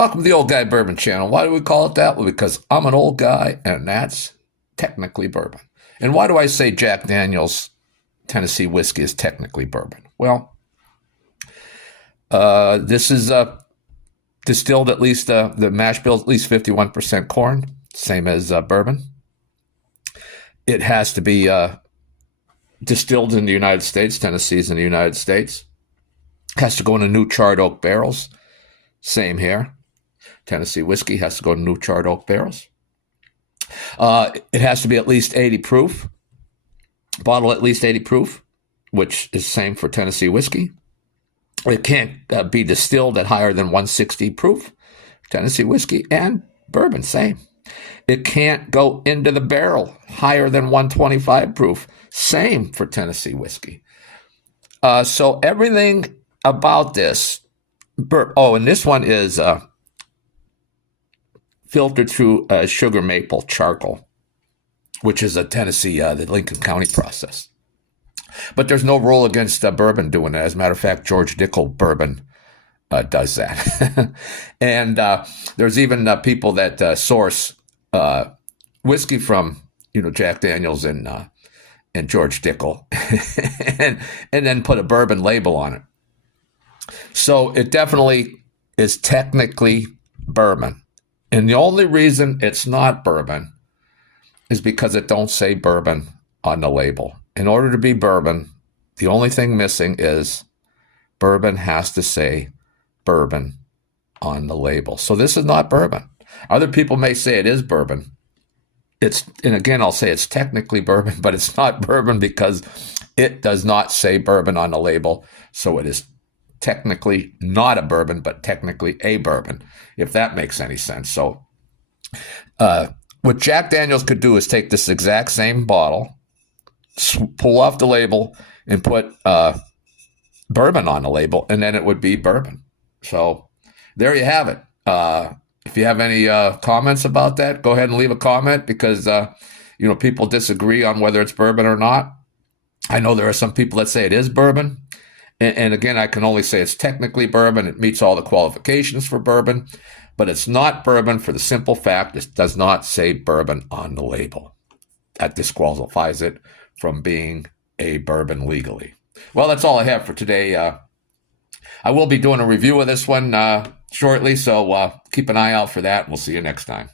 Welcome to the Old Guy Bourbon channel. Why do we call it that? Well, because I'm an old guy, and that's technically bourbon. And why do I say Jack Daniel's Tennessee whiskey is technically bourbon? Well, this is distilled at least, the mash bill at least 51% corn, same as bourbon. It has to be distilled in the United States. Tennessee's in the United States. It has to go into new charred oak barrels. Same here. Tennessee whiskey has to go to new charred oak barrels. It has to be at least 80 proof. Bottle at least 80 proof, which is same for Tennessee whiskey. It can't be distilled at higher than 160 proof. Tennessee whiskey and bourbon, same. It can't go into the barrel higher than 125 proof. Same for Tennessee whiskey. So everything about this, and this one is filtered through sugar maple charcoal, which is a Tennessee, the Lincoln County process. But there's no rule against bourbon doing that. As a matter of fact, George Dickel bourbon does that. And there's even people that source whiskey from, Jack Daniels and George Dickel, and then put a bourbon label on it. So it definitely is technically bourbon. And the only reason it's not bourbon is because it don't say bourbon on the label. In order to be bourbon, the only thing missing is bourbon has to say bourbon on the label. So this is not bourbon. Other people may say it is bourbon. And again, I'll say it's technically bourbon, but it's not bourbon because it does not say bourbon on the label. So it is technically not a bourbon, but technically a bourbon, if that makes any sense. So what Jack Daniels could do is take this exact same bottle, pull off the label, and put bourbon on the label, and then it would be bourbon. So there you have it. If you have any comments about that, go ahead and leave a comment because, people disagree on whether it's bourbon or not. I know there are some people that say it is bourbon. And again, I can only say it's technically bourbon. It meets all the qualifications for bourbon, but it's not bourbon for the simple fact it does not say bourbon on the label. That disqualifies it from being a bourbon legally. Well, that's all I have for today. I will be doing a review of this one shortly, so keep an eye out for that. We'll see you next time.